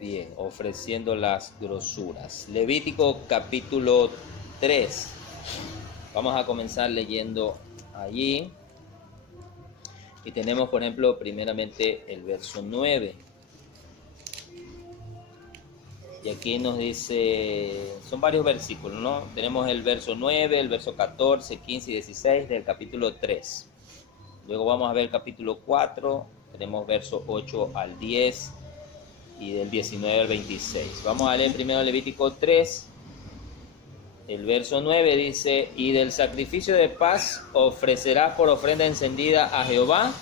Bien, ofreciendo las grosuras. Levítico capítulo 3. Vamos a comenzar leyendo allí. Y tenemos, por ejemplo, primeramente el verso 9. Y aquí nos dice, son varios versículos, ¿no? Tenemos el verso 9, el verso 14, 15 y 16 del capítulo 3. Luego vamos a ver el capítulo 4, tenemos verso 8 al 10 y del 19 al 26. Vamos a leer primero Levítico 3. El verso 9 dice, y del sacrificio de paz ofrecerás por ofrenda encendida a Jehová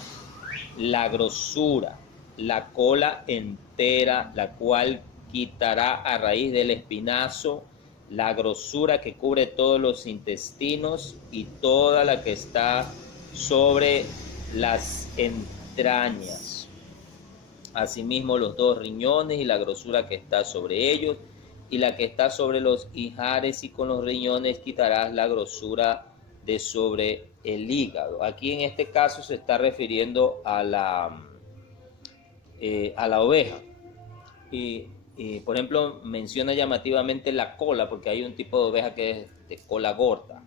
la grosura, la cola entera, la cual quitará a raíz del espinazo, la grosura que cubre todos los intestinos y toda la que está sobre las entrañas. Asimismo los 2 riñones y la grosura que está sobre ellos, y la que está sobre los ijares, y con los riñones quitarás la grosura de sobre el hígado. Aquí en este caso se está refiriendo a la oveja. Y por ejemplo menciona llamativamente la cola, porque hay un tipo de oveja que es de cola gorda,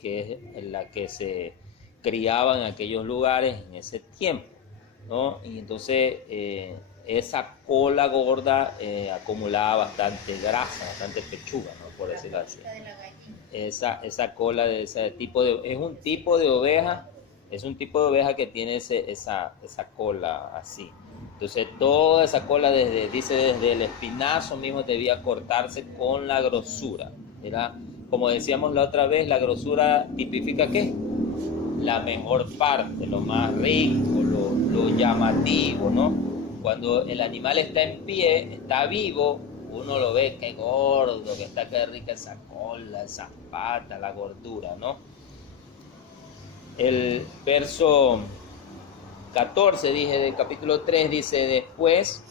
que es la que se criaba en aquellos lugares en ese tiempo, ¿no? Y entonces esa cola gorda acumulaba bastante grasa, bastante pechuga, ¿no? Por decirlo así. Esa cola de ese tipo es un tipo de oveja, que tiene esa cola así. Entonces toda esa cola desde el espinazo mismo debía cortarse con la grosura. Era, como decíamos la otra vez, la grosura tipifica ¿qué? La mejor parte, lo más rico, lo llamativo, ¿no? Cuando el animal está en pie, está vivo, uno lo ve, qué gordo, que está, qué rica esa cola, esas patas, la gordura, ¿no? El verso 14, dije, del capítulo 3, dice, después,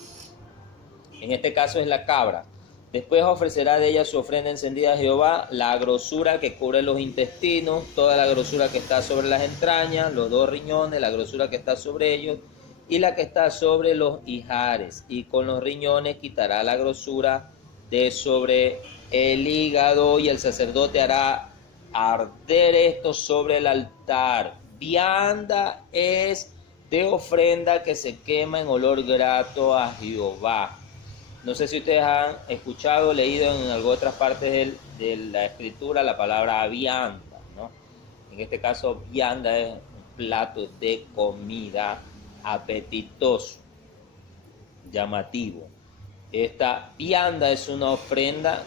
en este caso es la cabra, después ofrecerá de ella su ofrenda encendida a Jehová, la grosura que cubre los intestinos, toda la grosura que está sobre las entrañas, los 2 riñones, la grosura que está sobre ellos, y la que está sobre los ijares, y con los riñones quitará la grosura de sobre el hígado, y el sacerdote hará arder esto sobre el altar. Vianda es de ofrenda que se quema en olor grato a Jehová. No sé si ustedes han escuchado, leído en algunas otras partes de la escritura la palabra vianda, ¿no? En este caso, vianda es un plato de comida apetitoso, llamativo. Esta vianda es una ofrenda,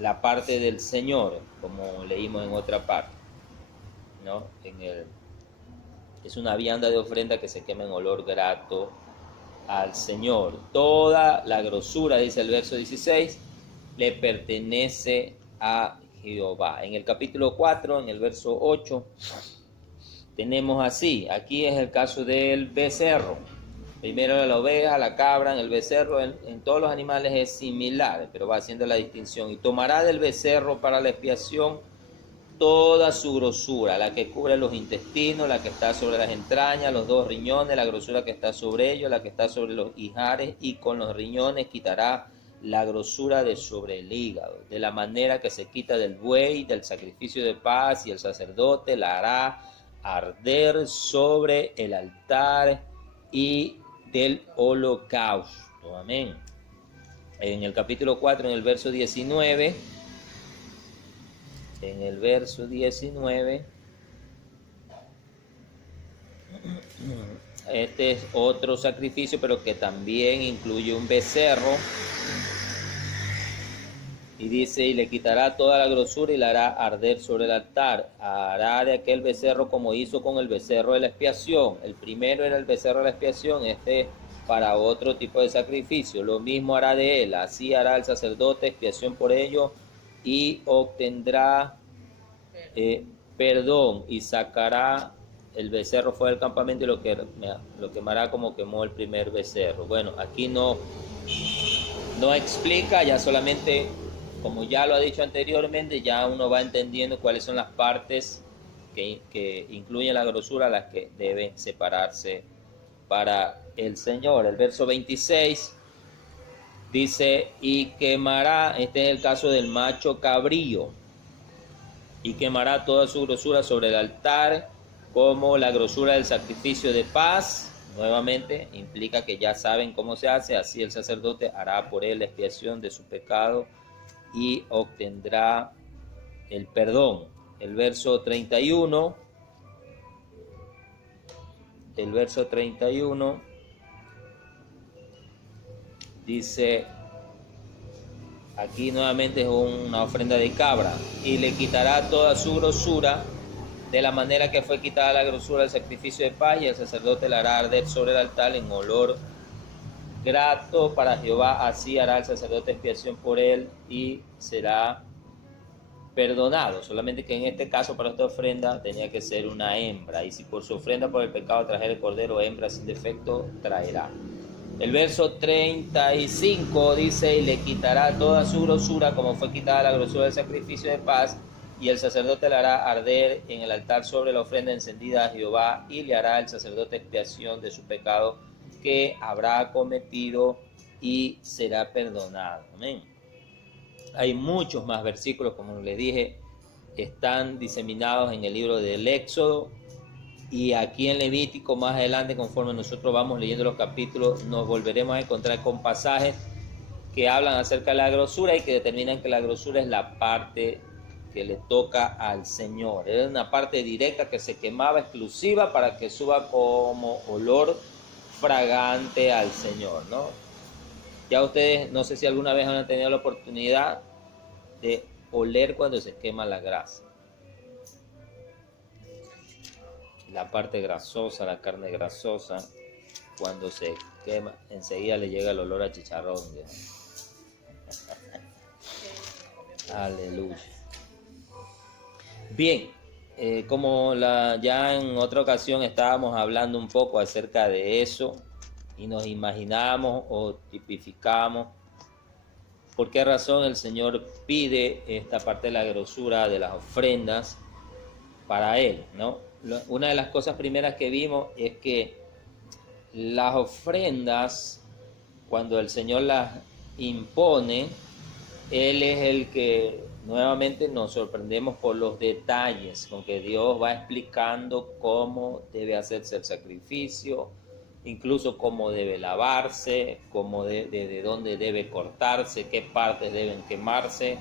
la parte del Señor, como leímos en otra parte, ¿no? Es una vianda de ofrenda que se quema en olor grato al Señor. Toda la grosura, dice el verso 16, le pertenece a Jehová. En el capítulo 4, en el verso 8, tenemos así, aquí es el caso del becerro. Primero la oveja, la cabra, en el becerro, en todos los animales es similar, pero va haciendo la distinción. Y tomará del becerro para la expiación toda su grosura, la que cubre los intestinos, la que está sobre las entrañas, los 2 riñones, la grosura que está sobre ellos, la que está sobre los ijares, y con los riñones quitará la grosura de sobre el hígado, de la manera que se quita del buey, del sacrificio de paz, y el sacerdote la hará arder sobre el altar y del holocausto. Amén. En el capítulo 4, en el verso 19, este es otro sacrificio, pero que también incluye un becerro. Y dice, y le quitará toda la grosura y la hará arder sobre el altar. Hará de aquel becerro como hizo con el becerro de la expiación. El primero era el becerro de la expiación, este para otro tipo de sacrificio. Lo mismo hará de él. Así hará el sacerdote expiación por ello y obtendrá perdón, y sacará el becerro fuera del campamento y lo quemará como quemó el primer becerro. Bueno, aquí no explica, ya solamente, como ya lo ha dicho anteriormente, ya uno va entendiendo cuáles son las partes que incluyen la grosura, las que deben separarse para el Señor. El verso 26 Dice, y quemará, este es el caso del macho cabrío, y quemará toda su grosura sobre el altar, como la grosura del sacrificio de paz. Nuevamente implica que ya saben cómo se hace, así el sacerdote hará por él la expiación de su pecado y obtendrá el perdón. El verso 31, dice, aquí nuevamente es una ofrenda de cabra, y le quitará toda su grosura, de la manera que fue quitada la grosura del sacrificio de paz, y el sacerdote la hará arder sobre el altar en olor grato para Jehová. Así hará el sacerdote expiación por él y será perdonado. Solamente que en este caso, para esta ofrenda tenía que ser una hembra, y si por su ofrenda por el pecado trajera el cordero, hembra sin defecto traerá. El verso 35 dice, y le quitará toda su grosura, como fue quitada la grosura del sacrificio de paz, y el sacerdote le hará arder en el altar sobre la ofrenda encendida a Jehová, y le hará el sacerdote expiación de su pecado que habrá cometido, y será perdonado. Amén. Hay muchos más versículos, como les dije, están diseminados en el libro del Éxodo, y aquí en Levítico más adelante, conforme nosotros vamos leyendo los capítulos, nos volveremos a encontrar con pasajes que hablan acerca de la grosura y que determinan que la grosura es la parte que le toca al Señor. Era una parte directa que se quemaba exclusiva para que suba como olor fragante al Señor, ¿no? Ya ustedes, no sé si alguna vez han tenido la oportunidad de oler cuando se quema la grasa. La parte grasosa, la carne grasosa, cuando se quema, enseguida le llega el olor a chicharrón. Aleluya. Bien, como ya en otra ocasión estábamos hablando un poco acerca de eso, y nos imaginamos o tipificamos por qué razón el Señor pide esta parte de la grosura de las ofrendas para Él, ¿no? Una de las cosas primeras que vimos es que las ofrendas, cuando el Señor las impone, Él es el que nuevamente nos sorprendemos por los detalles, con que Dios va explicando cómo debe hacerse el sacrificio, incluso cómo debe lavarse, cómo de dónde debe cortarse, qué partes deben quemarse,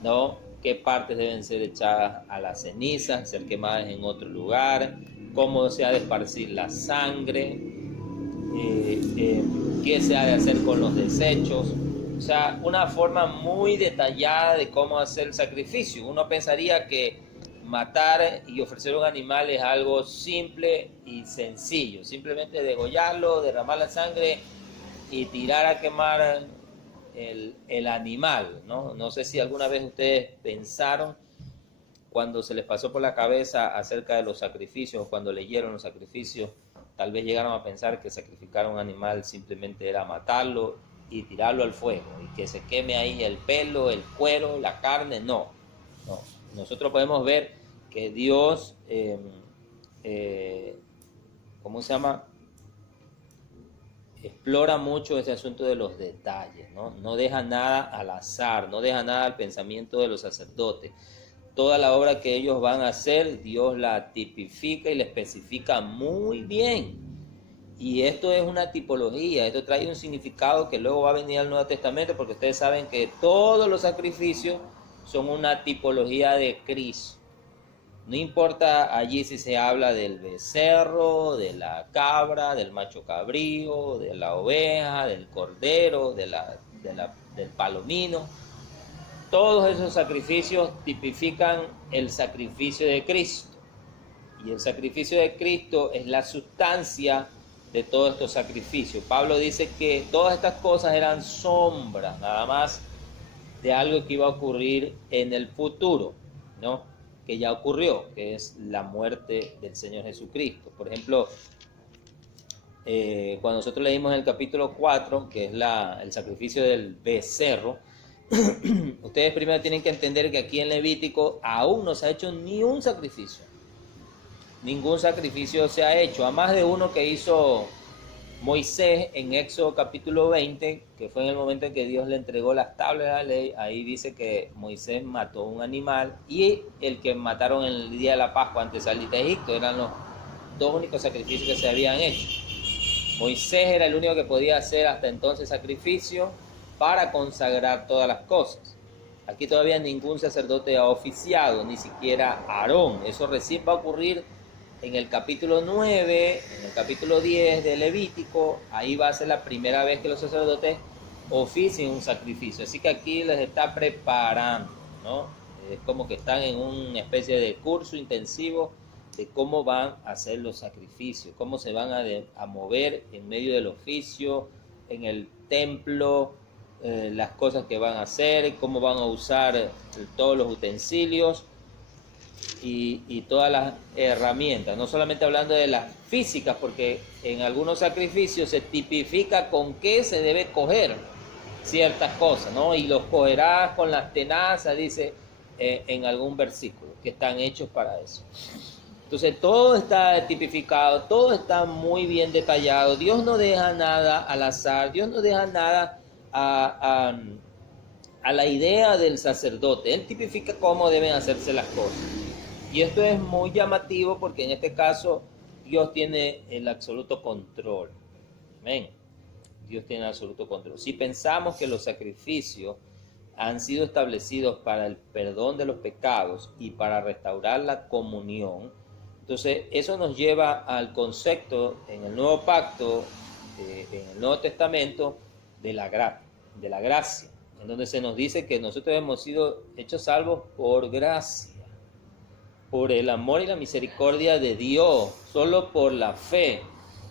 ¿no? Qué partes deben ser echadas a las cenizas, ser quemadas en otro lugar, cómo se ha de esparcir la sangre, qué se ha de hacer con los desechos. O sea, una forma muy detallada de cómo hacer el sacrificio. Uno pensaría que matar y ofrecer un animal es algo simple y sencillo. Simplemente degollarlo, derramar la sangre y tirar a quemar el animal, ¿no? No sé si alguna vez ustedes pensaron, cuando se les pasó por la cabeza acerca de los sacrificios, o cuando leyeron los sacrificios, tal vez llegaron a pensar que sacrificar a un animal simplemente era matarlo y tirarlo al fuego, y que se queme ahí el pelo, el cuero, la carne. No. Nosotros podemos ver que Dios, ¿cómo se llama?, explora mucho ese asunto de los detalles, ¿no? No deja nada al azar, no deja nada al pensamiento de los sacerdotes. Toda la obra que ellos van a hacer, Dios la tipifica y la especifica muy bien. Y esto es una tipología, esto trae un significado que luego va a venir al Nuevo Testamento, porque ustedes saben que todos los sacrificios son una tipología de Cristo. No importa allí si se habla del becerro, de la cabra, del macho cabrío, de la oveja, del cordero, del palomino. Todos esos sacrificios tipifican el sacrificio de Cristo. Y el sacrificio de Cristo es la sustancia de todos estos sacrificios. Pablo dice que todas estas cosas eran sombras, nada más, de algo que iba a ocurrir en el futuro, ¿no?, que ya ocurrió, que es la muerte del Señor Jesucristo. Por ejemplo, cuando nosotros leímos en el capítulo 4, que es el sacrificio del becerro, ustedes primero tienen que entender que aquí en Levítico aún no se ha hecho ni un sacrificio. Ningún sacrificio se ha hecho, a más de uno que hizo Moisés en Éxodo capítulo 20, que fue en el momento en que Dios le entregó las tablas de la ley, ahí dice que Moisés mató un animal y el que mataron en el día de la Pascua antes de salir de Egipto, eran los dos únicos sacrificios que se habían hecho. Moisés era el único que podía hacer hasta entonces sacrificio para consagrar todas las cosas. Aquí todavía ningún sacerdote ha oficiado, ni siquiera Aarón. Eso recién va a ocurrir en el capítulo 9, en el capítulo 10 de Levítico. Ahí va a ser la primera vez que los sacerdotes oficien un sacrificio. Así que aquí les está preparando, ¿no? Es como que están en una especie de curso intensivo de cómo van a hacer los sacrificios, cómo se van a mover en medio del oficio, en el templo, las cosas que van a hacer, cómo van a usar todos los utensilios y todas las herramientas, no solamente hablando de las físicas, porque en algunos sacrificios se tipifica con qué se debe coger ciertas cosas, ¿no? Y los cogerás con las tenazas, dice en algún versículo, que están hechos para eso. Entonces todo está tipificado, todo está muy bien detallado. Dios no deja nada al azar, Dios no deja nada a la idea del sacerdote. Él tipifica cómo deben hacerse las cosas. Y esto es muy llamativo porque en este caso Dios tiene el absoluto control. Amén. Dios tiene el absoluto control. Si pensamos que los sacrificios han sido establecidos para el perdón de los pecados y para restaurar la comunión, entonces eso nos lleva al concepto en el Nuevo Pacto, en el Nuevo Testamento, de la gracia, en donde se nos dice que nosotros hemos sido hechos salvos por gracia, por el amor y la misericordia de Dios, solo por la fe.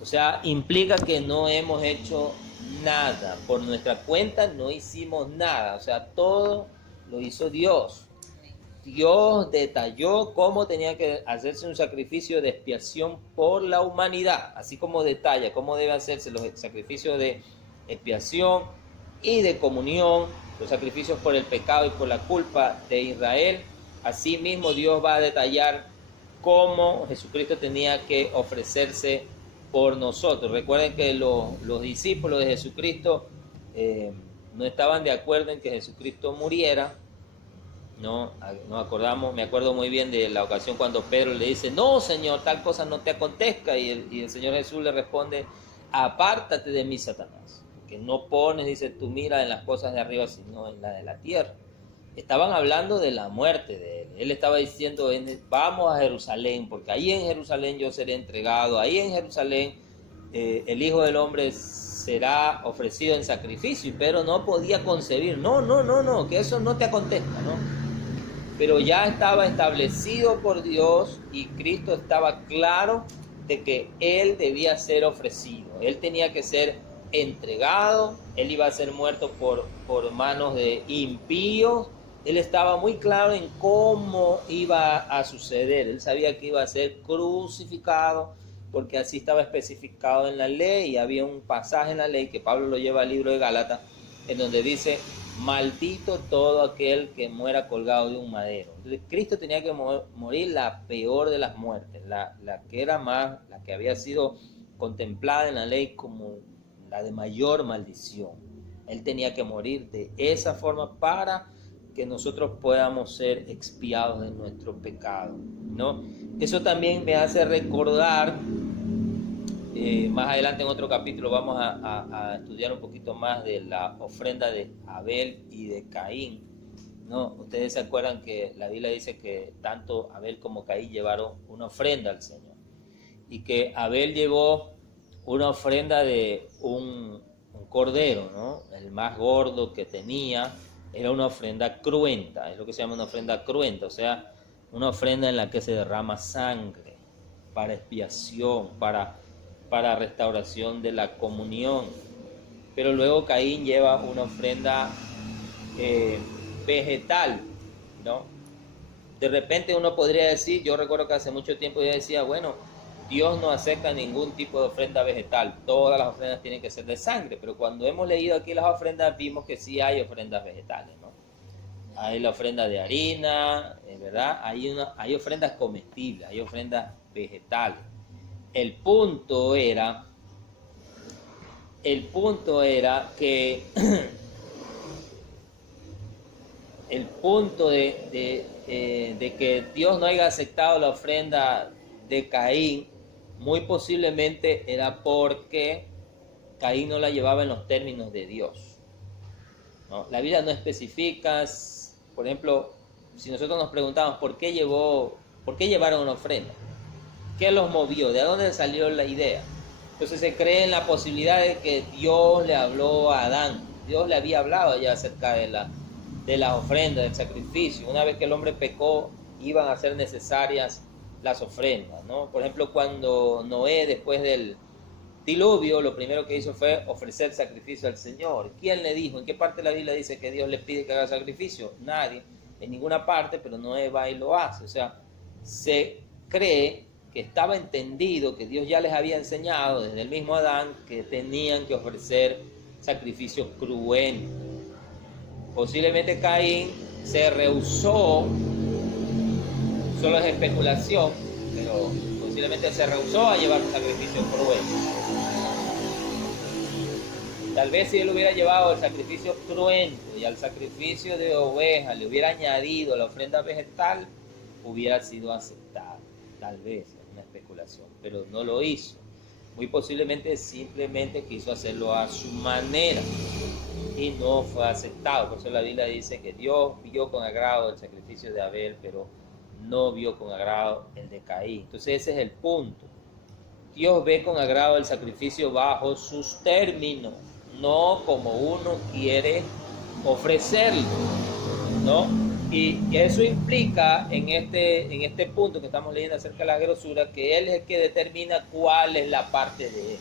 O sea, implica que no hemos hecho nada, por nuestra cuenta no hicimos nada, o sea, todo lo hizo Dios. Dios detalló cómo tenía que hacerse un sacrificio de expiación por la humanidad, así como detalla cómo deben hacerse los sacrificios de expiación y de comunión, los sacrificios por el pecado y por la culpa de Israel. Asimismo, Dios va a detallar cómo Jesucristo tenía que ofrecerse por nosotros. Recuerden que los discípulos de Jesucristo no estaban de acuerdo en que Jesucristo muriera. Me acuerdo muy bien de la ocasión cuando Pedro le dice: no, Señor, tal cosa no te acontezca, y el Señor Jesús le responde: apártate de mí, Satanás, porque no pones, dice, tu mira en las cosas de arriba, sino en la de la tierra. Estaban hablando de la muerte de él. Él estaba diciendo: vamos a Jerusalén, porque ahí en Jerusalén yo seré entregado, ahí en Jerusalén el Hijo del Hombre será ofrecido en sacrificio. Pero no podía concebir, no, que eso no te acontezca, ¿no? Pero ya estaba establecido por Dios y Cristo estaba claro de que Él debía ser ofrecido. Él tenía que ser entregado, Él iba a ser muerto por manos de impíos. Él estaba muy claro en cómo iba a suceder. Él sabía que iba a ser crucificado porque así estaba especificado en la ley. Y había un pasaje en la ley que Pablo lo lleva al libro de Gálatas, en donde dice: maldito todo aquel que muera colgado de un madero. Entonces Cristo tenía que morir la peor de las muertes, la que había sido contemplada en la ley como la de mayor maldición. Él tenía que morir de esa forma para que nosotros podamos ser expiados de nuestro pecado, ¿no? Eso también me hace recordar, más adelante en otro capítulo vamos a estudiar un poquito más de la ofrenda de Abel y de Caín, ¿no? Ustedes se acuerdan que la Biblia dice que tanto Abel como Caín llevaron una ofrenda al Señor, y que Abel llevó una ofrenda de un cordero, ¿no? El más gordo que tenía. Era una ofrenda cruenta, es lo que se llama una ofrenda cruenta, o sea, una ofrenda en la que se derrama sangre para expiación, para restauración de la comunión. Pero luego Caín lleva una ofrenda vegetal, ¿no? De repente uno podría decir, yo recuerdo que hace mucho tiempo yo decía, bueno, Dios no acepta ningún tipo de ofrenda vegetal, todas las ofrendas tienen que ser de sangre, pero cuando hemos leído aquí las ofrendas vimos que sí hay ofrendas vegetales, ¿no? Hay la ofrenda de harina, ¿verdad? Hay ofrendas comestibles, hay ofrendas vegetales. El punto era el punto era que el punto de que Dios no haya aceptado la ofrenda de Caín, muy posiblemente era porque Caín no la llevaba en los términos de Dios, ¿no? La Biblia no especifica, por ejemplo, si nosotros nos preguntamos por qué llevaron una ofrenda, qué los movió, de dónde salió la idea. Entonces se cree en la posibilidad de que Dios le habló a Adán. Dios le había hablado ya acerca de las ofrendas, del sacrificio. Una vez que el hombre pecó, iban a ser necesarias las ofrendas, ¿no? Por ejemplo, cuando Noé, después del diluvio, lo primero que hizo fue ofrecer sacrificio al Señor. ¿Quién le dijo? ¿En qué parte de la Biblia dice que Dios le pide que haga sacrificio? Nadie, en ninguna parte, pero Noé va y lo hace. O sea, se cree que estaba entendido, que Dios ya les había enseñado desde el mismo Adán que tenían que ofrecer sacrificios cruentos. Posiblemente Caín se rehusó, solo es especulación, pero posiblemente se rehusó a llevar un sacrificio cruento. Tal vez si él hubiera llevado el sacrificio cruento y al sacrificio de oveja le hubiera añadido la ofrenda vegetal, hubiera sido aceptado. Tal vez, es una especulación, pero no lo hizo. Muy posiblemente simplemente quiso hacerlo a su manera y no fue aceptado. Por eso la Biblia dice que Dios vio con agrado el sacrificio de Abel, pero no vio con agrado el de Caín. Entonces ese es el punto. Dios ve con agrado el sacrificio bajo sus términos, no como uno quiere ofrecerlo, ¿no? Y eso implica en este punto que estamos leyendo acerca de la grosura, que Él es el que determina cuál es la parte de Él,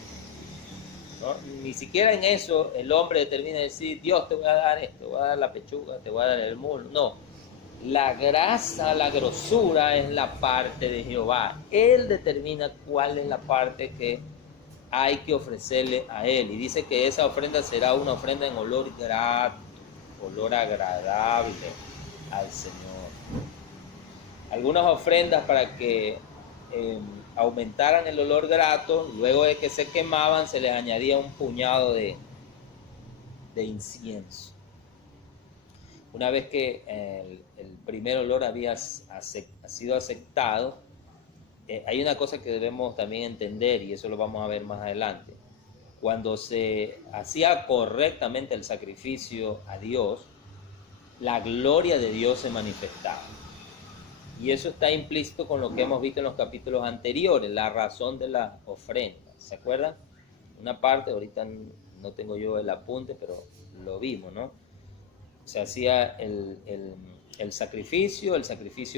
¿no? Ni siquiera en eso el hombre determina decir, Dios, te voy a dar esto, te voy a dar la pechuga, te voy a dar el muslo. No, la grasa, la grosura es la parte de Jehová. Él determina cuál es la parte que hay que ofrecerle a Él. Y dice que esa ofrenda será una ofrenda en olor grato, olor agradable al Señor. Algunas ofrendas para que aumentaran el olor grato, luego de que se quemaban, se les añadía un puñado de incienso. Una vez que el primer olor había sido aceptado, hay una cosa que debemos también entender, y eso lo vamos a ver más adelante. Cuando se hacía correctamente el sacrificio a Dios, la gloria de Dios se manifestaba. Y eso está implícito con lo que hemos visto en los capítulos anteriores, la razón de la ofrenda. ¿Se acuerdan? Una parte, ahorita no tengo yo el apunte, pero lo vimos, ¿no? Se hacía el sacrificio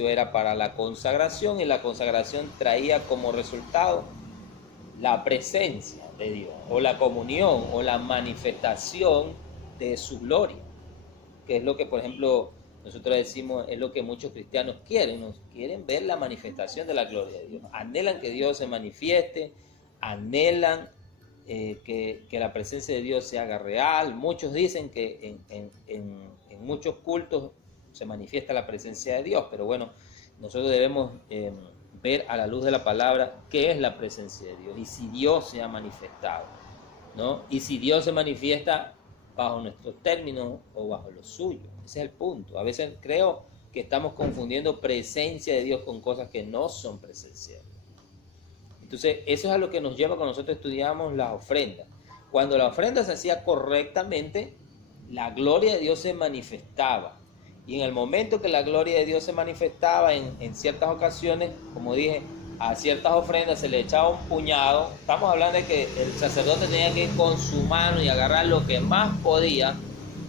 era para la consagración, y la consagración traía como resultado la presencia de Dios, o la comunión, o la manifestación de su gloria, que es lo que, por ejemplo, nosotros decimos, es lo que muchos cristianos quieren ver la manifestación de la gloria de Dios, anhelan que Dios se manifieste, anhelan que la presencia de Dios se haga real. Muchos dicen que en muchos cultos se manifiesta la presencia de Dios, pero bueno, nosotros debemos ver a la luz de la palabra qué es la presencia de Dios y si Dios se ha manifestado, ¿no? Y si Dios se manifiesta bajo nuestros términos o bajo los suyos. Ese es el punto. A veces creo que estamos confundiendo presencia de Dios con cosas que no son presencia de Dios. Entonces, eso es a lo que nos lleva cuando nosotros estudiamos las ofrendas. Cuando la ofrenda se hacía correctamente, la gloria de Dios se manifestaba. Y en el momento que la gloria de Dios se manifestaba, en ciertas ocasiones, como dije, a ciertas ofrendas se le echaba un puñado. Estamos hablando de que el sacerdote tenía que ir con su mano y agarrar lo que más podía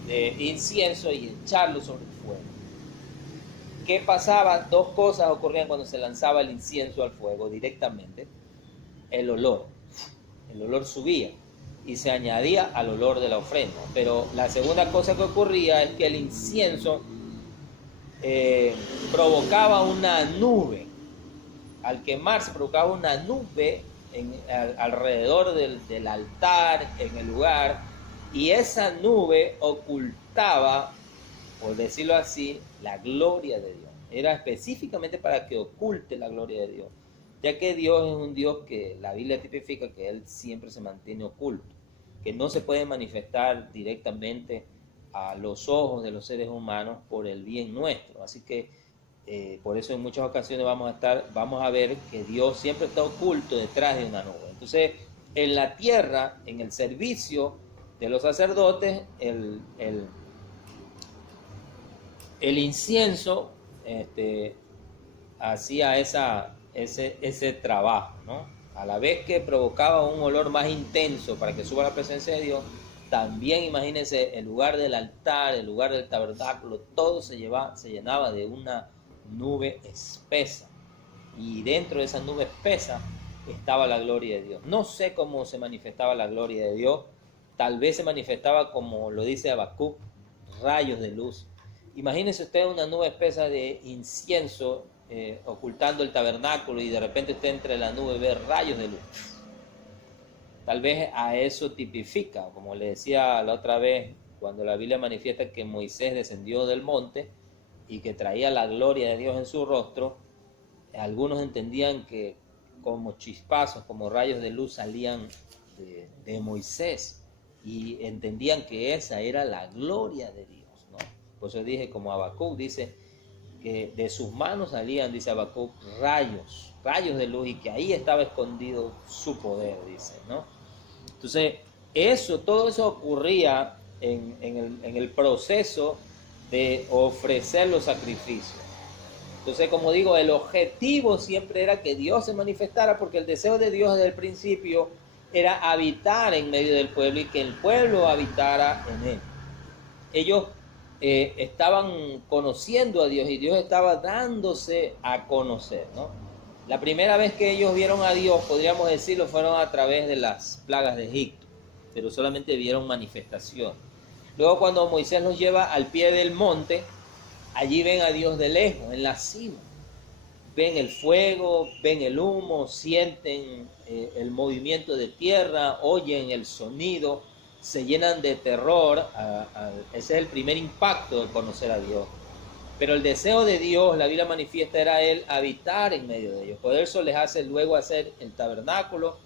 de incienso y echarlo sobre el fuego. ¿Qué pasaba? Dos cosas ocurrían cuando se lanzaba el incienso al fuego directamente. El olor subía y se añadía al olor de la ofrenda. Pero la segunda cosa que ocurría es que el incienso provocaba una nube. Al quemarse provocaba una nube alrededor del altar, en el lugar, y esa nube ocultaba, por decirlo así, la gloria de Dios. Era específicamente para que oculte la gloria de Dios, ya que Dios es un Dios que la Biblia tipifica que Él siempre se mantiene oculto, que no se puede manifestar directamente a los ojos de los seres humanos por el bien nuestro. Así que por eso en muchas ocasiones vamos a ver que Dios siempre está oculto detrás de una nube. Entonces, en la tierra, en el servicio de los sacerdotes, el incienso hacía ese trabajo, ¿no? A la vez que provocaba un olor más intenso para que suba la presencia de Dios, también imagínense el lugar del altar, el lugar del tabernáculo, todo se llenaba de una nube espesa, y dentro de esa nube espesa estaba la gloria de Dios. No sé cómo se manifestaba la gloria de Dios, tal vez se manifestaba como lo dice Habacuc, rayos de luz. Imagínense usted una nube espesa de incienso ocultando el tabernáculo, y de repente usted entre la nube ve rayos de luz. Tal vez a eso tipifica, como le decía la otra vez, cuando la Biblia manifiesta que Moisés descendió del monte y que traía la gloria de Dios en su rostro. Algunos entendían que como chispazos, como rayos de luz salían de Moisés, y entendían que esa era la gloria de Dios, ¿no? Por eso dije, como Habacuc dice, que de sus manos salían, dice Habacuc, rayos de luz, y que ahí estaba escondido su poder, dice, ¿no? Entonces, todo eso ocurría en el proceso de ofrecer los sacrificios. Entonces, como digo, el objetivo siempre era que Dios se manifestara, porque el deseo de Dios desde el principio era habitar en medio del pueblo y que el pueblo habitara en él. Ellos estaban conociendo a Dios y Dios estaba dándose a conocer, ¿no? La primera vez que ellos vieron a Dios, podríamos decirlo, fueron a través de las plagas de Egipto, pero solamente vieron manifestación. Luego, cuando Moisés los lleva al pie del monte, allí ven a Dios de lejos, en la cima. Ven el fuego, ven el humo, sienten el movimiento de tierra, oyen el sonido, se llenan de terror. Ese es el primer impacto de conocer a Dios. Pero el deseo de Dios, la Biblia manifiesta, era Él habitar en medio de ellos. Por eso les hace luego hacer el tabernáculo,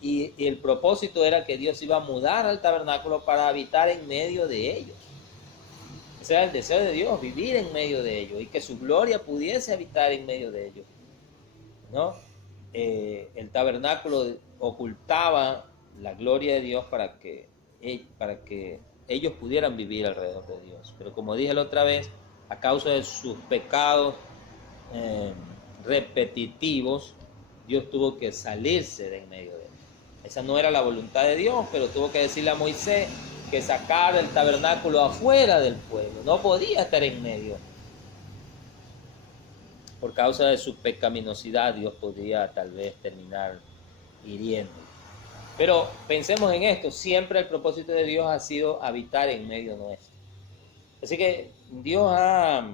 y el propósito era que Dios iba a mudar al tabernáculo para habitar en medio de ellos. Ese era el deseo de Dios, vivir en medio de ellos y que su gloria pudiese habitar en medio de ellos, ¿no? El tabernáculo ocultaba la gloria de Dios para que ellos pudieran vivir alrededor de Dios. Pero como dije la otra vez, a causa de sus pecados repetitivos, Dios tuvo que salirse de en medio de ellos. Esa no era la voluntad de Dios, pero tuvo que decirle a Moisés que sacara el tabernáculo afuera del pueblo. No podía estar en medio. Por causa de su pecaminosidad, Dios podía tal vez terminar hiriendo. Pero pensemos en esto, siempre el propósito de Dios ha sido habitar en medio nuestro. Así que Dios ha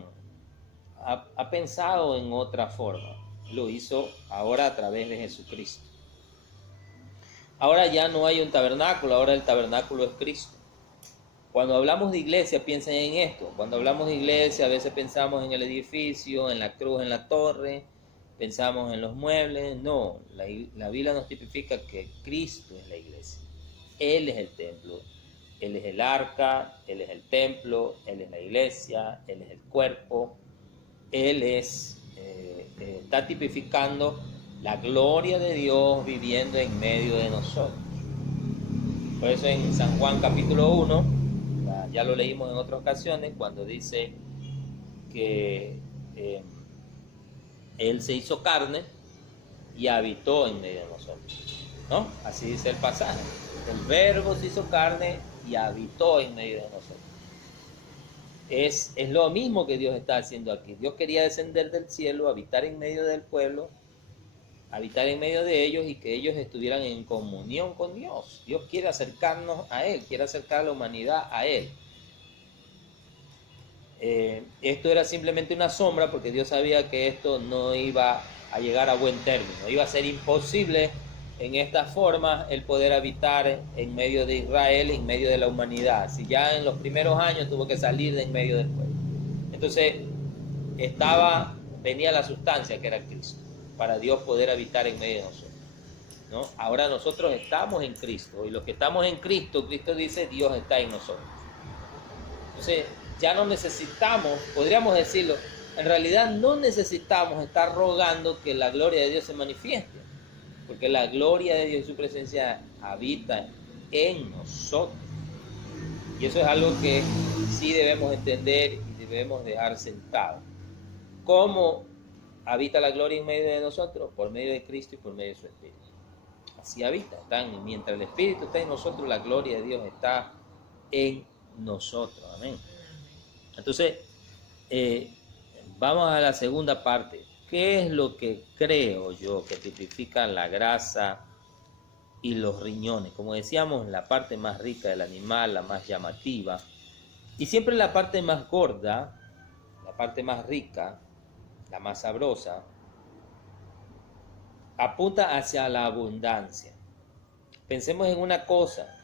pensado en otra forma. Lo hizo ahora a través de Jesucristo. Ahora ya no hay un tabernáculo, ahora el tabernáculo es Cristo. Cuando hablamos de iglesia, piensen en esto. Cuando hablamos de iglesia, a veces pensamos en el edificio, en la cruz, en la torre, pensamos en los muebles. No, la Biblia nos tipifica que Cristo es la iglesia. Él es el templo, Él es el arca, Él es el templo, Él es la iglesia, Él es el cuerpo. Él está tipificando la gloria de Dios viviendo en medio de nosotros. Por eso en San Juan capítulo 1, ya lo leímos en otras ocasiones, cuando dice que Él se hizo carne y habitó en medio de nosotros, ¿no? Así dice el pasaje. El Verbo se hizo carne y habitó en medio de nosotros. Es lo mismo que Dios está haciendo aquí. Dios quería descender del cielo, habitar en medio del pueblo, habitar en medio de ellos y que ellos estuvieran en comunión con Dios. Dios quiere acercarnos a Él, quiere acercar a la humanidad a Él. Esto era simplemente una sombra, porque Dios sabía que esto no iba a llegar a buen término. Iba a ser imposible en esta forma el poder habitar en medio de Israel, en medio de la humanidad. Si ya en los primeros años tuvo que salir de en medio del pueblo. Entonces venía la sustancia que era Cristo, para Dios poder habitar en medio de nosotros. ¿no? Ahora nosotros estamos en Cristo, y los que estamos en Cristo, Cristo dice, Dios está en nosotros. Entonces, ya no necesitamos, podríamos decirlo, en realidad no necesitamos estar rogando que la gloria de Dios se manifieste, porque la gloria de Dios y su presencia habita en nosotros. Y eso es algo que sí debemos entender y debemos dejar sentado. ¿Cómo habita la gloria en medio de nosotros? Por medio de Cristo y por medio de su Espíritu. Así habita. Mientras el Espíritu está en nosotros, la gloria de Dios está en nosotros. Amén. Entonces, vamos a la segunda parte. ¿Qué es lo que creo yo que tipifica la grasa y los riñones? Como decíamos, la parte más rica del animal, la más llamativa, y siempre la parte más gorda, la parte más rica, la más sabrosa, apunta hacia la abundancia. Pensemos en una cosa,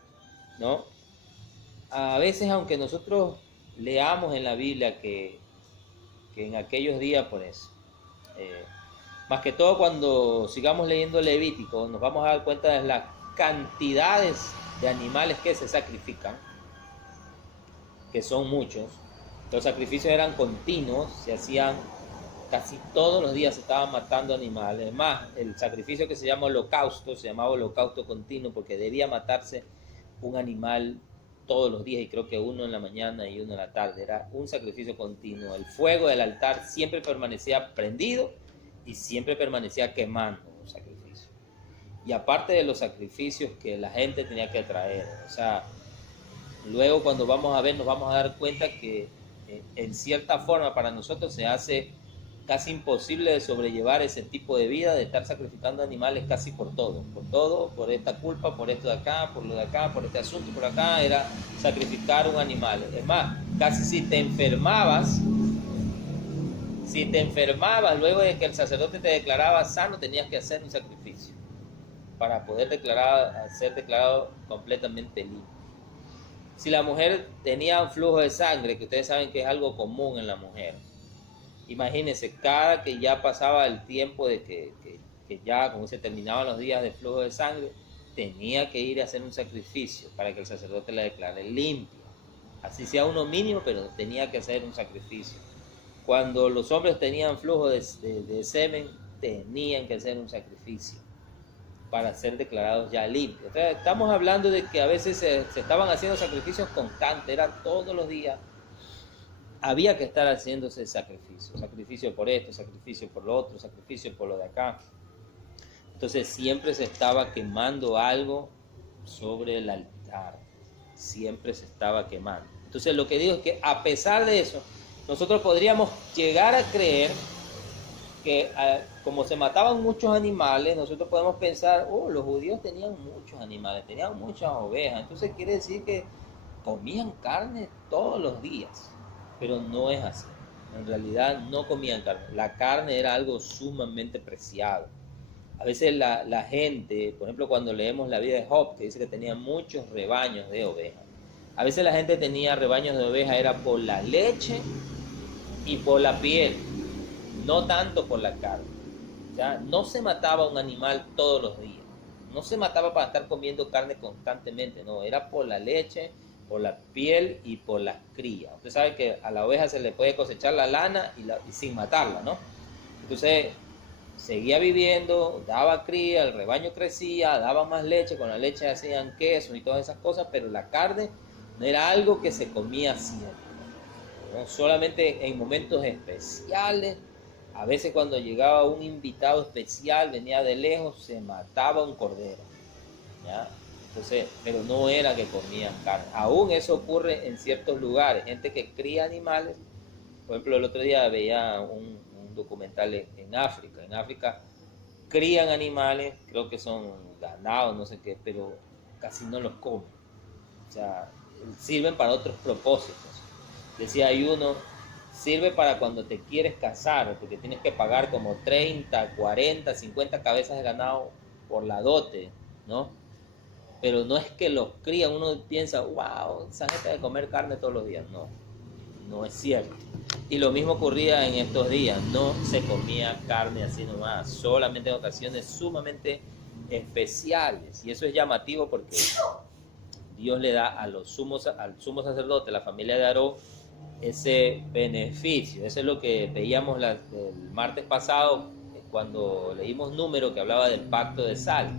¿no? A veces, aunque nosotros leamos en la Biblia que en aquellos días, pues, más que todo cuando sigamos leyendo Levítico, nos vamos a dar cuenta de las cantidades de animales que se sacrifican, que son muchos. Los sacrificios eran continuos, se hacían casi todos los días, se estaban matando animales. Además, el sacrificio que se llama holocausto, se llamaba holocausto continuo porque debía matarse un animal todos los días, y creo que uno en la mañana y uno en la tarde. Era un sacrificio continuo. El fuego del altar siempre permanecía prendido y siempre permanecía quemando los sacrificios. Y aparte de los sacrificios que la gente tenía que traer, o sea, luego cuando vamos a ver, nos vamos a dar cuenta que en cierta forma para nosotros se hace casi imposible de sobrellevar ese tipo de vida, de estar sacrificando animales casi por todo, por esta culpa, por esto de acá, por lo de acá, por este asunto, por acá, era sacrificar un animal. Es más, casi si te enfermabas, luego de que el sacerdote te declaraba sano, tenías que hacer un sacrificio para poder ser declarado completamente limpio. Si la mujer tenía un flujo de sangre, que ustedes saben que es algo común en la mujer, imagínense, cada que ya pasaba el tiempo de que ya, como se terminaban los días de flujo de sangre, tenía que ir a hacer un sacrificio para que el sacerdote la declare limpia. Así sea uno mínimo, pero tenía que hacer un sacrificio. Cuando los hombres tenían flujo de semen, tenían que hacer un sacrificio para ser declarados ya limpios. Entonces, estamos hablando de que a veces se estaban haciendo sacrificios constantes, era todos los días. Había que estar haciéndose sacrificio por esto, sacrificio por lo otro, sacrificio por lo de acá. Entonces siempre se estaba quemando algo sobre el altar, siempre se estaba quemando. Entonces lo que digo es que a pesar de eso, nosotros podríamos llegar a creer que como se mataban muchos animales, nosotros podemos pensar, los judíos tenían muchos animales, tenían muchas ovejas, entonces quiere decir que comían carne todos los días. Pero no es así. En realidad no comían carne. La carne era algo sumamente preciado. A veces la gente, por ejemplo, cuando leemos la vida de Job, que dice que tenía muchos rebaños de ovejas. A veces la gente tenía rebaños de ovejas, era por la leche y por la piel, no tanto por la carne. O sea, no se mataba un animal todos los días. No se mataba para estar comiendo carne constantemente, no, era por la leche, por la piel y por las crías. Usted sabe que a la oveja se le puede cosechar la lana y sin matarla, ¿no? Entonces seguía viviendo, daba cría, el rebaño crecía, daba más leche, con la leche hacían queso y todas esas cosas, pero la carne no era algo que se comía siempre, ¿no? Solamente en momentos especiales. A veces cuando llegaba un invitado especial, venía de lejos, se mataba un cordero, ¿ya? Entonces, pero no era que comían carne. Aún eso ocurre en ciertos lugares. Gente que cría animales. Por ejemplo, el otro día veía un documental en África. En África crían animales, creo que son ganados, no sé qué, pero casi no los comen. O sea, sirven para otros propósitos. Decía, hay uno, sirve para cuando te quieres casar, porque tienes que pagar como 30, 40, 50 cabezas de ganado por la dote, ¿no? Pero no es que los crían, uno piensa, wow, esa gente de comer carne todos los días. No, no es cierto. Y lo mismo ocurría en estos días, no se comía carne así nomás, solamente en ocasiones sumamente especiales. Y eso es llamativo porque Dios le da al sumo sacerdote, la familia de Aarón, ese beneficio. Eso es lo que veíamos el martes pasado cuando leímos Número, que hablaba del pacto de sal,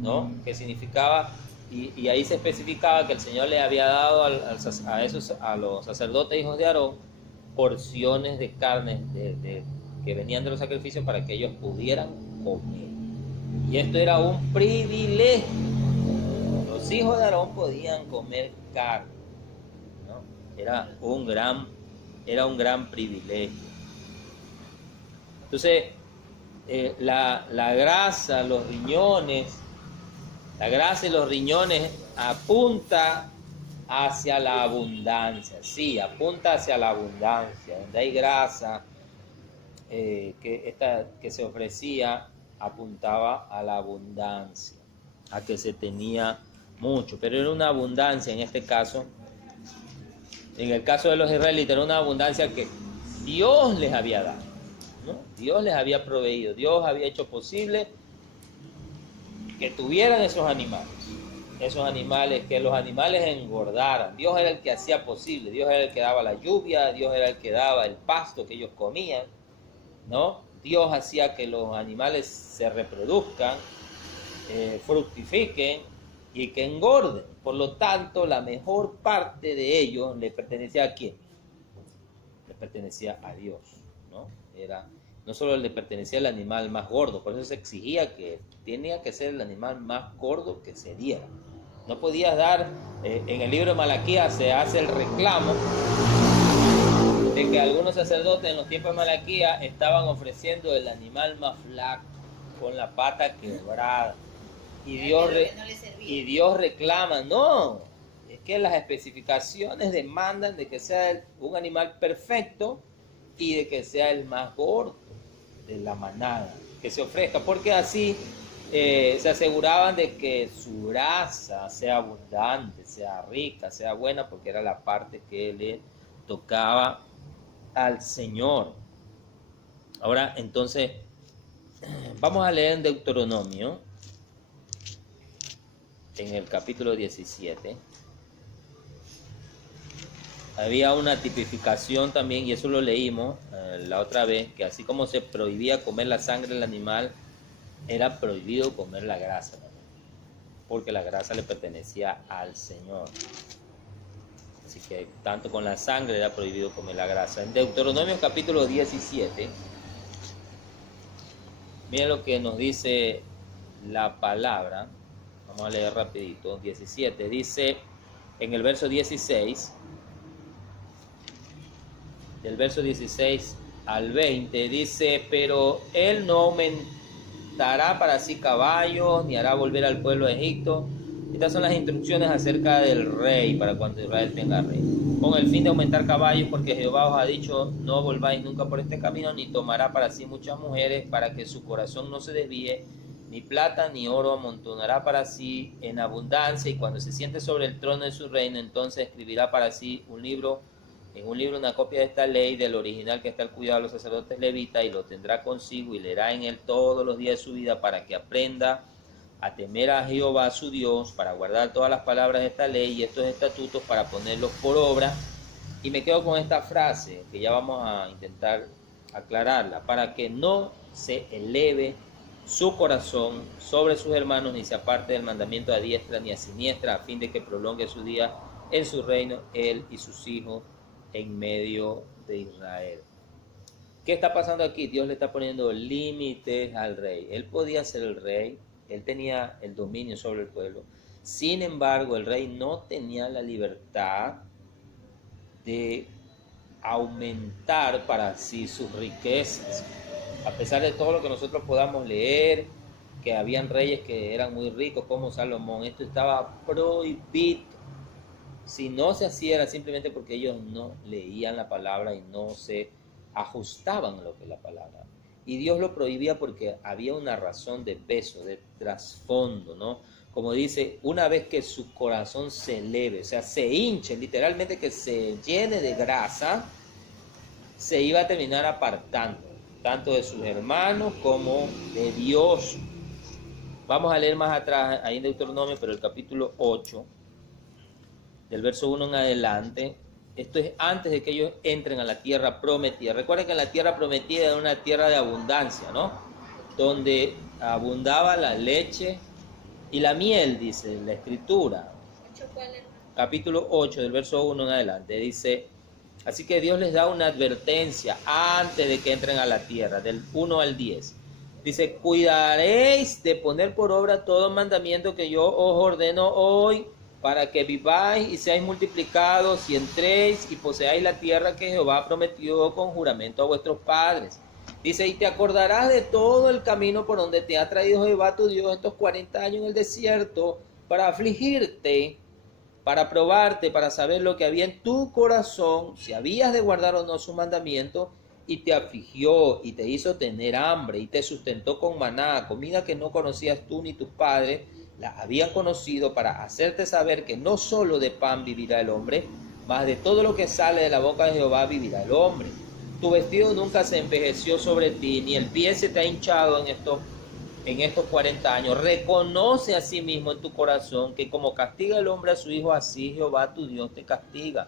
¿no? Que significaba, y ahí se especificaba que el Señor le había dado a los sacerdotes hijos de Aarón porciones de carne que venían de los sacrificios para que ellos pudieran comer. Y esto era un privilegio. Los hijos de Aarón podían comer carne, ¿no? Era un gran privilegio. Entonces, la grasa, los riñones, la grasa y los riñones apunta hacia la abundancia. Sí, apunta hacia la abundancia. Donde hay grasa que se ofrecía, apuntaba a la abundancia, a que se tenía mucho, pero era una abundancia en este caso. En el caso de los israelitas era una abundancia que Dios les había dado, ¿no? Dios les había proveído, Dios había hecho posible que tuvieran esos animales, que los animales engordaran. Dios era el que hacía posible, Dios era el que daba la lluvia, Dios era el que daba el pasto que ellos comían, ¿no? Dios hacía que los animales se reproduzcan, fructifiquen y que engorden. Por lo tanto, la mejor parte de ellos le pertenecía ¿a quién? Le pertenecía a Dios, ¿no? No solo le pertenecía al animal más gordo, por eso se exigía que tenía que ser el animal más gordo que se diera. No podías dar, en el libro de Malaquías se hace el reclamo de que algunos sacerdotes en los tiempos de Malaquías estaban ofreciendo el animal más flaco, con la pata quebrada. Y Dios reclama, no, es que las especificaciones demandan de que sea un animal perfecto y de que sea el más gordo de la manada que se ofrezca, porque así se aseguraban de que su grasa sea abundante, sea rica, sea buena, porque era la parte que le tocaba al Señor. Ahora, entonces, vamos a leer en Deuteronomio, en el capítulo 17. Había una tipificación también, y eso lo leímos la otra vez, que así como se prohibía comer la sangre del animal, era prohibido comer la grasa también, porque la grasa le pertenecía al Señor. Así que tanto con la sangre era prohibido comer la grasa. En Deuteronomio capítulo 17, miren lo que nos dice la palabra. Vamos a leer rapidito. 17, dice en el verso 16, del verso 16 al 20, dice: pero él no aumentará para sí caballos, ni hará volver al pueblo de Egipto. Estas son las instrucciones acerca del rey para cuando Israel tenga rey, con el fin de aumentar caballos, porque Jehová os ha dicho: no volváis nunca por este camino, ni tomará para sí muchas mujeres, para que su corazón no se desvíe, ni plata ni oro amontonará para sí en abundancia, y cuando se siente sobre el trono de su reino, entonces escribirá para sí en un libro una copia de esta ley, del original que está al cuidado de los sacerdotes levitas, y lo tendrá consigo y leerá en él todos los días de su vida, para que aprenda a temer a Jehová su Dios, para guardar todas las palabras de esta ley y estos estatutos, para ponerlos por obra. Y me quedo con esta frase, que ya vamos a intentar aclararla: para que no se eleve su corazón sobre sus hermanos, ni se aparte del mandamiento a diestra ni a siniestra, a fin de que prolongue su día en su reino, él y sus hijos en medio de Israel. ¿Qué está pasando aquí? Dios le está poniendo límites al rey. Él podía ser el rey, él tenía el dominio sobre el pueblo. Sin embargo, el rey no tenía la libertad de aumentar para sí sus riquezas. A pesar de todo lo que nosotros podamos leer, que habían reyes que eran muy ricos como Salomón, esto estaba prohibido. Si no se hacía era simplemente porque ellos no leían la palabra y no se ajustaban a lo que es la palabra. Y Dios lo prohibía porque había una razón de peso, de trasfondo, ¿no? Como dice, una vez que su corazón se eleve, o sea, se hinche, literalmente que se llene de grasa, se iba a terminar apartando, tanto de sus hermanos como de Dios. Vamos a leer más atrás, ahí en Deuteronomio, pero el capítulo 8, del verso 1 en adelante. Esto es antes de que ellos entren a la tierra prometida. Recuerden que la tierra prometida era una tierra de abundancia, ¿no? Donde abundaba la leche y la miel, dice la escritura. Capítulo 8, del verso 1 en adelante, dice: así que Dios les da una advertencia antes de que entren a la tierra, del 1 al 10. Dice: cuidaréis de poner por obra todo mandamiento que yo os ordeno hoy, para que viváis y seáis multiplicados y entréis y poseáis la tierra que Jehová prometió con juramento a vuestros padres. Dice: y te acordarás de todo el camino por donde te ha traído Jehová tu Dios estos 40 años en el desierto, para afligirte, para probarte, para saber lo que había en tu corazón, si habías de guardar o no su mandamiento, y te afligió y te hizo tener hambre y te sustentó con maná, comida que no conocías tú ni tus padres la habían conocido, para hacerte saber que no solo de pan vivirá el hombre, mas de todo lo que sale de la boca de Jehová vivirá el hombre. Tu vestido nunca se envejeció sobre ti, ni el pie se te ha hinchado en estos 40 años. Reconoce a sí mismo en tu corazón que como castiga el hombre a su hijo, así Jehová tu Dios te castiga.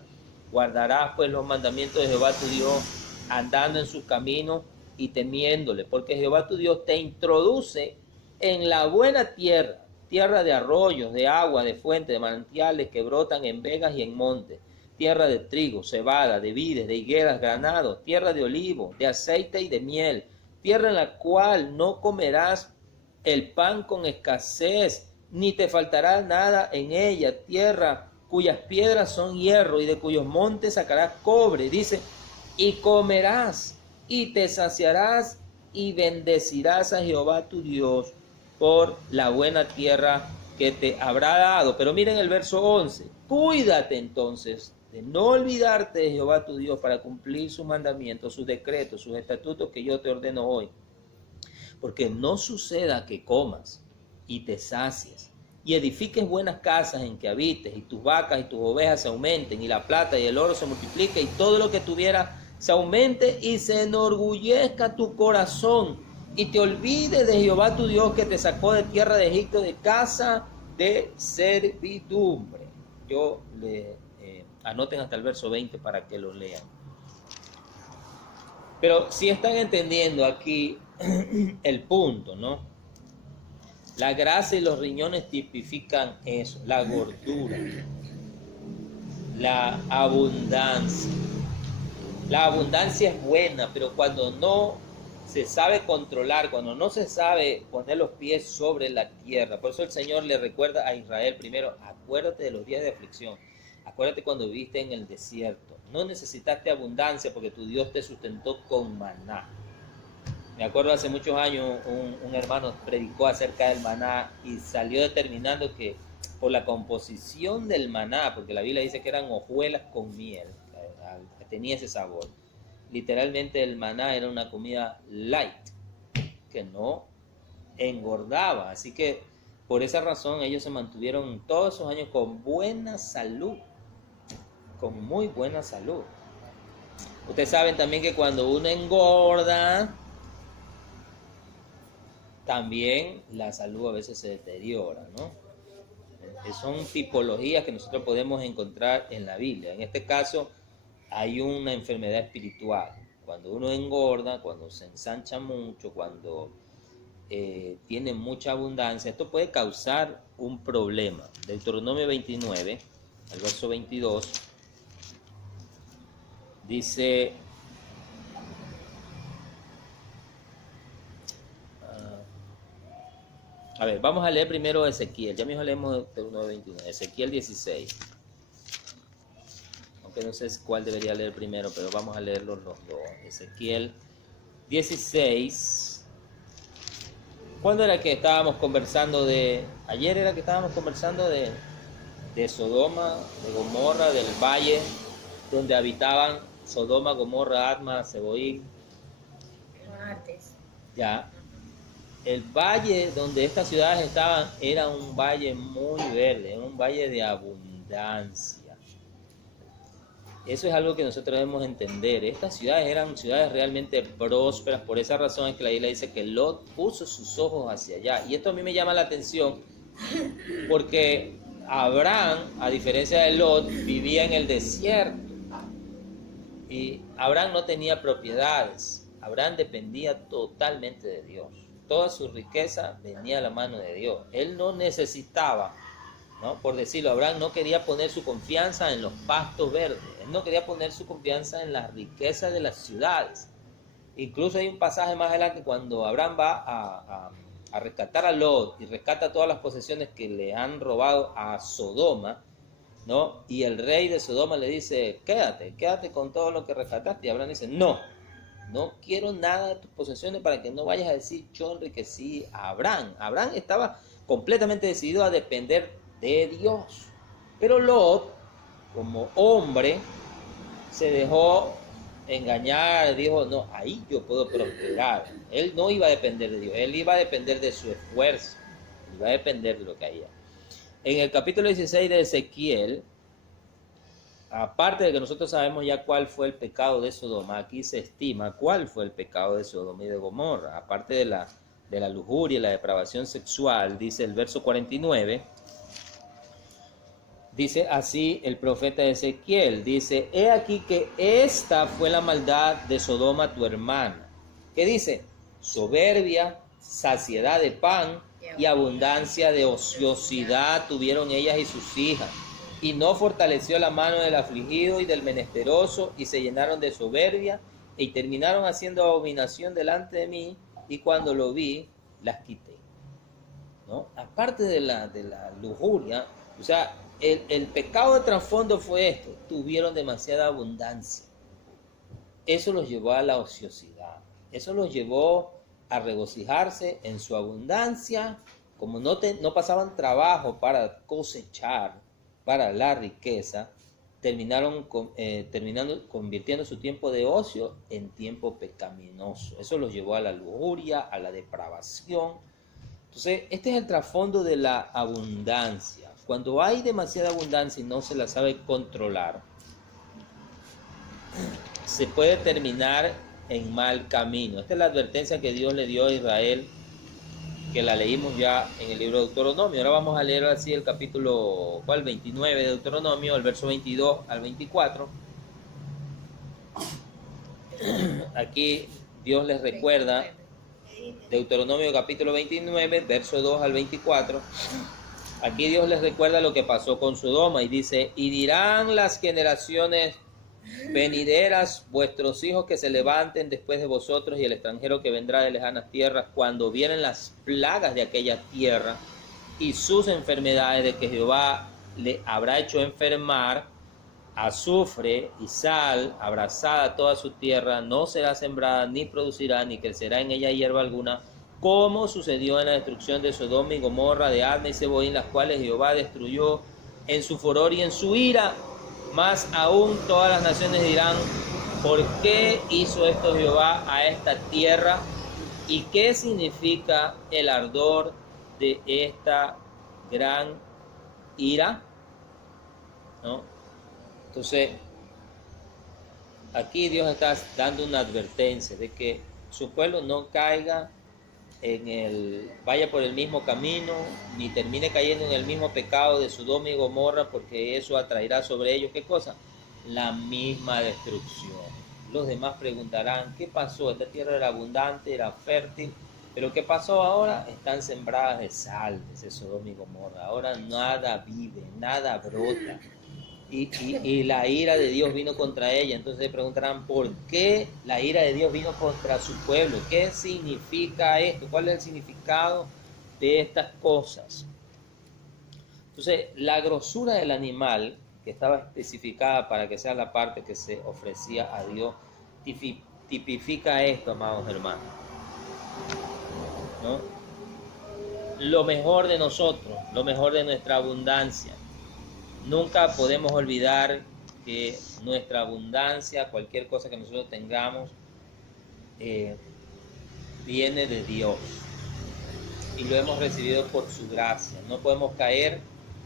Guardarás pues los mandamientos de Jehová tu Dios, andando en sus caminos y temiéndole, porque Jehová tu Dios te introduce en la buena tierra, tierra de arroyos, de agua, de fuentes, de manantiales que brotan en vegas y en montes, tierra de trigo, cebada, de vides, de higueras, granados, tierra de olivo, de aceite y de miel, tierra en la cual no comerás el pan con escasez, ni te faltará nada en ella, tierra cuyas piedras son hierro y de cuyos montes sacarás cobre. Dice: y comerás y te saciarás y bendecirás a Jehová tu Dios por la buena tierra que te habrá dado. Pero miren el verso 11. Cuídate entonces de no olvidarte de Jehová tu Dios, para cumplir sus mandamientos, sus decretos, sus estatutos que yo te ordeno hoy. Porque no suceda que comas y te sacies, y edifiques buenas casas en que habites, y tus vacas y tus ovejas se aumenten, y la plata y el oro se multiplique, y todo lo que tuvieras se aumente, y se enorgullezca tu corazón, y te olvides de Jehová tu Dios, que te sacó de tierra de Egipto, de casa de servidumbre. Anoten hasta el verso 20 para que lo lean. Pero si están entendiendo aquí el punto, ¿no? La grasa y los riñones tipifican eso, la gordura, la abundancia. La abundancia es buena, pero cuando no se sabe controlar, cuando no se sabe poner los pies sobre la tierra. Por eso el Señor le recuerda a Israel primero: acuérdate de los días de aflicción. Acuérdate cuando viviste en el desierto. No necesitaste abundancia porque tu Dios te sustentó con maná. Me acuerdo hace muchos años un hermano predicó acerca del maná y salió determinando que por la composición del maná, porque la Biblia dice que eran hojuelas con miel, tenía ese sabor. Literalmente el maná era una comida light, que no engordaba. Así que por esa razón ellos se mantuvieron todos esos años con buena salud, con muy buena salud. Ustedes saben también que cuando uno engorda, también la salud a veces se deteriora, ¿no? Son tipologías que nosotros podemos encontrar en la Biblia. En este caso hay una enfermedad espiritual. Cuando uno engorda, cuando se ensancha mucho, cuando tiene mucha abundancia, esto puede causar un problema. Deuteronomio 29, el verso 22, dice: a ver, vamos a leer primero Ezequiel. Ya mismo leemos Deuteronomio 29. Ezequiel 16. Aunque no sé cuál debería leer primero, pero vamos a leerlos los dos. Ezequiel 16. ¿Cuándo era que estábamos conversando de...? Ayer era que estábamos conversando de Sodoma, de Gomorra, del valle donde habitaban Sodoma, Gomorra, Adma, Zeboim. Ya. El valle donde estas ciudades estaban era un valle muy verde, un valle de abundancia. Eso es algo que nosotros debemos entender. Estas ciudades eran ciudades realmente prósperas. Por esa razón es que la Biblia dice que Lot puso sus ojos hacia allá. Y esto a mí me llama la atención porque Abraham, a diferencia de Lot, vivía en el desierto. Y Abraham no tenía propiedades. Abraham dependía totalmente de Dios. Toda su riqueza venía a la mano de Dios. Él no necesitaba, ¿no? Por decirlo, Abraham no quería poner su confianza en los pastos verdes. Él no quería poner su confianza en las riquezas de las ciudades. Incluso hay un pasaje más adelante cuando Abraham va a rescatar a Lot y rescata todas las posesiones que le han robado a Sodoma, ¿no? Y el rey de Sodoma le dice, quédate con todo lo que rescataste. Y Abraham dice, no quiero nada de tus posesiones para que no vayas a decir yo enriquecí a Abraham. Abraham estaba completamente decidido a depender de Dios. Pero Lot, como hombre, se dejó engañar, dijo, no, ahí yo puedo prosperar. Él no iba a depender de Dios, él iba a depender de su esfuerzo, iba a depender de lo que haya. En el capítulo 16 de Ezequiel, aparte de que nosotros sabemos ya cuál fue el pecado de Sodoma, aquí se estima cuál fue el pecado de Sodoma y de Gomorra, aparte de la lujuria y la depravación sexual, dice el verso 49, dice así el profeta Ezequiel, dice, he aquí que esta fue la maldad de Sodoma tu hermana. ¿Qué dice? Soberbia, saciedad de pan y abundancia de ociosidad tuvieron ellas y sus hijas. Y no fortaleció la mano del afligido y del menesteroso, y se llenaron de soberbia, y terminaron haciendo abominación delante de mí, y cuando lo vi, las quité. ¿No? Aparte de la lujuria, o sea, el pecado de trasfondo fue esto, tuvieron demasiada abundancia. Eso los llevó a la ociosidad, eso los llevó a regocijarse en su abundancia, como no pasaban trabajo para cosechar, para la riqueza, terminando convirtiendo su tiempo de ocio en tiempo pecaminoso. Eso los llevó a la lujuria, a la depravación. Entonces, este es el trasfondo de la abundancia. Cuando hay demasiada abundancia y no se la sabe controlar, se puede terminar en mal camino. Esta es la advertencia que Dios le dio a Israel, que la leímos ya en el libro de Deuteronomio. Ahora vamos a leer así el capítulo 29 de Deuteronomio, el verso 22 al 24. Aquí Dios les recuerda, Deuteronomio capítulo 29, verso 2 al 24. Aquí Dios les recuerda lo que pasó con Sodoma y dice, y dirán las generaciones venideras, vuestros hijos que se levanten después de vosotros y el extranjero que vendrá de lejanas tierras, cuando vienen las plagas de aquella tierra y sus enfermedades de que Jehová le habrá hecho enfermar, azufre y sal, abrazada toda su tierra, no será sembrada, ni producirá, ni crecerá en ella hierba alguna, como sucedió en la destrucción de Sodoma y Gomorra, de Adma y Seboín, las cuales Jehová destruyó en su furor y en su ira. Más aún todas las naciones dirán, ¿por qué hizo esto Jehová a esta tierra? ¿Y qué significa el ardor de esta gran ira? ¿No? Entonces, aquí Dios está dando una advertencia de que su pueblo no caiga vaya por el mismo camino, ni termine cayendo en el mismo pecado de Sodoma y Gomorra, porque eso atraerá sobre ellos, ¿qué cosa? La misma destrucción. Los demás preguntarán, ¿qué pasó? Esta tierra era abundante, era fértil, pero ¿qué pasó ahora? Están sembradas de sal, dice Sodoma y Gomorra. Ahora nada vive, nada brota. Y la ira de Dios vino contra ella. Entonces preguntarán, ¿por qué la ira de Dios vino contra su pueblo? ¿Qué significa esto? ¿Cuál es el significado de estas cosas? Entonces, la grosura del animal, que estaba especificada para que sea la parte que se ofrecía a Dios, tipifica esto, amados hermanos, ¿no? Lo mejor de nosotros, lo mejor de nuestra abundancia. Nunca podemos olvidar que nuestra abundancia, cualquier cosa que nosotros tengamos, viene de Dios y lo hemos recibido por su gracia. No podemos caer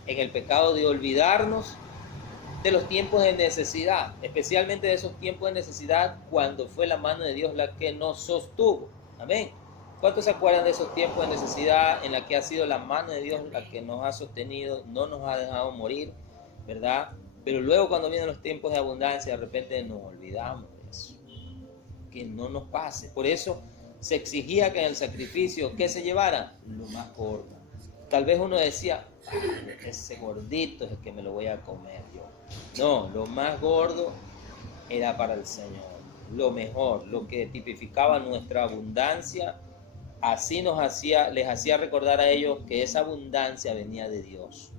en el pecado de olvidarnos de los tiempos de necesidad, especialmente de esos tiempos de necesidad cuando fue la mano de Dios la que nos sostuvo. Amén. ¿Cuántos se acuerdan de esos tiempos de necesidad en la que ha sido la mano de Dios la que nos ha sostenido, no nos ha dejado morir, ¿verdad? Pero luego cuando vienen los tiempos de abundancia, de repente nos olvidamos de eso. Que no nos pase. Por eso se exigía que en el sacrificio, ¿qué se llevara? Lo más gordo. Tal vez uno decía, ese gordito es el que me lo voy a comer yo. No, lo más gordo era para el Señor. Lo mejor, lo que tipificaba nuestra abundancia, así les hacía recordar a ellos que esa abundancia venía de Dios,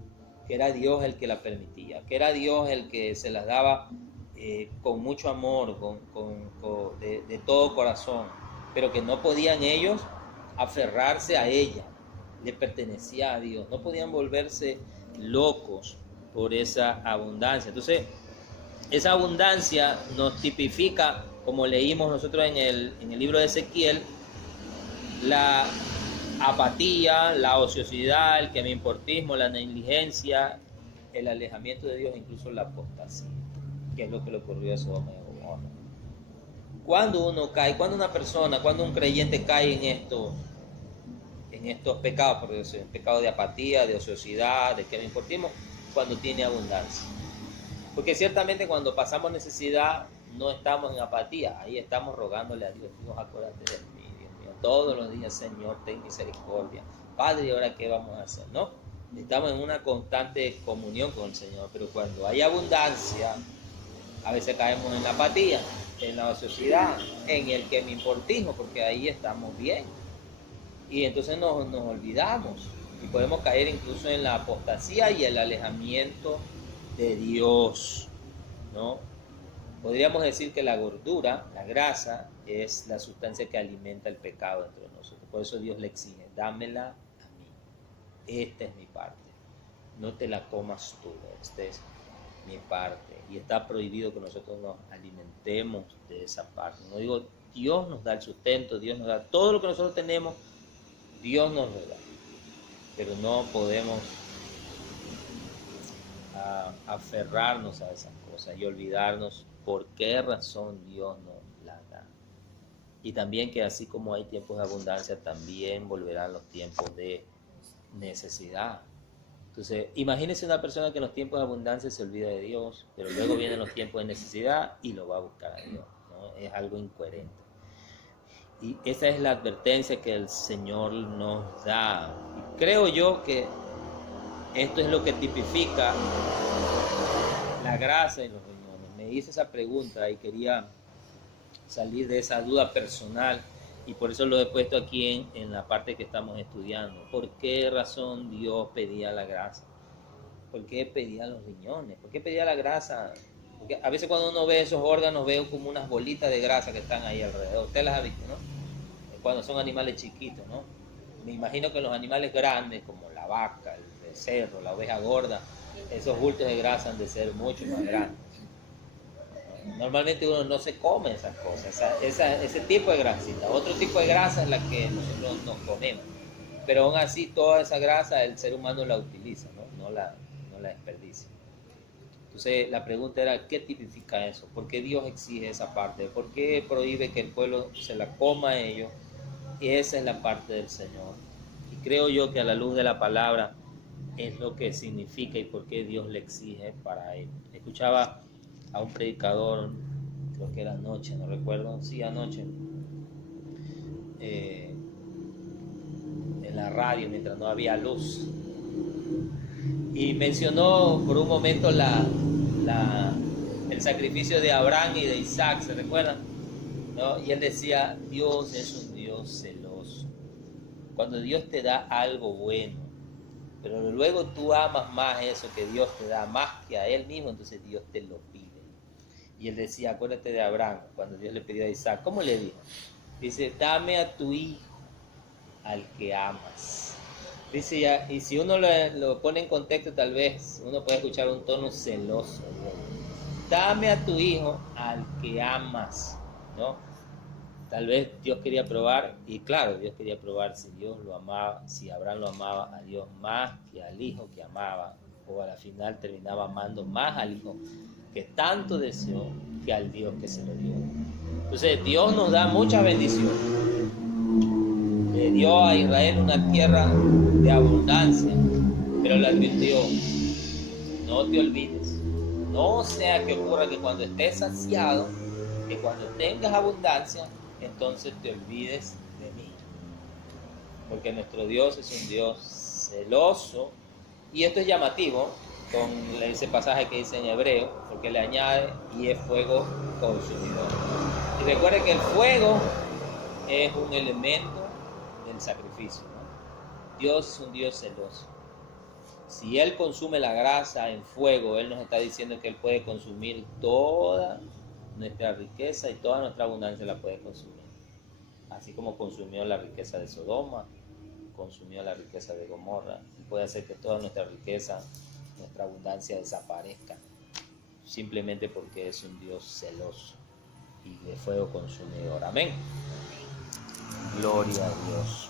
que era Dios el que la permitía, que era Dios el que se las daba con mucho amor, de todo corazón, pero que no podían ellos aferrarse a ella, le pertenecía a Dios, no podían volverse locos por esa abundancia. Entonces, esa abundancia nos tipifica, como leímos nosotros en el libro de Ezequiel, la apatía, la ociosidad, el que me importismo, la negligencia, el alejamiento de Dios, incluso la apostasía, que es lo que le ocurrió a Sodoma y Gomorra. Cuando uno cae, cuando una persona, cuando un creyente cae en estos pecados, porque es pecado de apatía, de ociosidad, de que me importismo, cuando tiene abundancia. Porque ciertamente cuando pasamos necesidad no estamos en apatía, ahí estamos rogándole a Dios, Dios, acuérdate de mí, Dios mío, todos los días, Señor, ten misericordia. Padre, ¿y ahora qué vamos a hacer? ¿No? Estamos en una constante comunión con el Señor, pero cuando hay abundancia, a veces caemos en la apatía, en la ociosidad, en el que me importismo, porque ahí estamos bien. Y entonces nos olvidamos y podemos caer incluso en la apostasía y el alejamiento de Dios, ¿no? Podríamos decir que la gordura, la grasa, es la sustancia que alimenta el pecado dentro de nosotros. Por eso Dios le exige, dámela a mí. Esta es mi parte. No te la comas tú, esta es mi parte. Y está prohibido que nosotros nos alimentemos de esa parte. No digo, Dios nos da el sustento, Dios nos da todo lo que nosotros tenemos, Dios nos lo da. Pero no podemos aferrarnos a esas cosas y olvidarnos por qué razón Dios nos la da. Y también que así como hay tiempos de abundancia, también volverán los tiempos de necesidad. Entonces, imagínense una persona que en los tiempos de abundancia se olvida de Dios, pero luego vienen los tiempos de necesidad y lo va a buscar a Dios, ¿no? Es algo incoherente. Y esa es la advertencia que el Señor nos da. Y creo yo que esto es lo que tipifica la grasa en los riñones. Me hice esa pregunta y quería salir de esa duda personal y por eso lo he puesto aquí en la parte que estamos estudiando. ¿Por qué razón Dios pedía la grasa? ¿Por qué pedía los riñones? ¿Por qué pedía la grasa? Porque a veces cuando uno ve esos órganos veo como unas bolitas de grasa que están ahí alrededor. Usted las ha visto, ¿no? Cuando son animales chiquitos, ¿no? Me imagino que los animales grandes como la vaca, el becerro, la oveja gorda, esos bultos de grasa han de ser mucho más grandes. Normalmente uno no se come esas cosas, ese tipo de grasita. Otro tipo de grasa es la que nosotros nos comemos. Pero aún así toda esa grasa el ser humano la utiliza, ¿no? No la desperdicia. Entonces la pregunta era, ¿qué tipifica eso? ¿Por qué Dios exige esa parte? ¿Por qué prohíbe que el pueblo se la coma a ellos? Y esa es la parte del Señor. Y creo yo que a la luz de la palabra es lo que significa y por qué Dios le exige para él. Escuchaba a un predicador, creo que era anoche, no recuerdo, sí, anoche, en la radio mientras no había luz. Y mencionó por un momento el sacrificio de Abraham y de Isaac, ¿se recuerdan? ¿No? Y él decía, Dios es un Dios celoso. Cuando Dios te da algo bueno, pero luego tú amas más eso que Dios te da, más que a Él mismo, entonces Dios te lo pide. Y él decía, acuérdate de Abraham, cuando Dios le pidió a Isaac, ¿cómo le dijo? Dice, dame a tu hijo al que amas. Dice ya, y si uno lo pone en contexto, tal vez uno puede escuchar un tono celoso, ¿no? Dame a tu hijo al que amas, ¿no? Tal vez Dios quería probar, y claro, Dios quería probar si Dios lo amaba, si Abraham lo amaba a Dios más que al hijo que amaba, o a la final terminaba amando más al Hijo que tanto deseó que al Dios que se lo dio. Entonces Dios nos da muchas bendiciones. Le dio a Israel una tierra de abundancia, pero le advirtió: no te olvides, no sea que ocurra que cuando estés saciado, que cuando tengas abundancia, entonces te olvides de mí. Porque nuestro Dios es un Dios celoso, y esto es llamativo con ese pasaje que dice en Hebreo, porque le añade: y es fuego consumidor. Y recuerde que el fuego es un elemento del sacrificio, ¿no? Dios es un Dios celoso. Si Él consume la grasa en fuego, Él nos está diciendo que Él puede consumir toda nuestra riqueza, y toda nuestra abundancia la puede consumir. Así como consumió la riqueza de Sodoma, consumió la riqueza de Gomorra, Él puede hacer que toda nuestra riqueza, nuestra abundancia desaparezca, simplemente porque es un Dios celoso y de fuego consumidor. Amén. Gloria a Dios.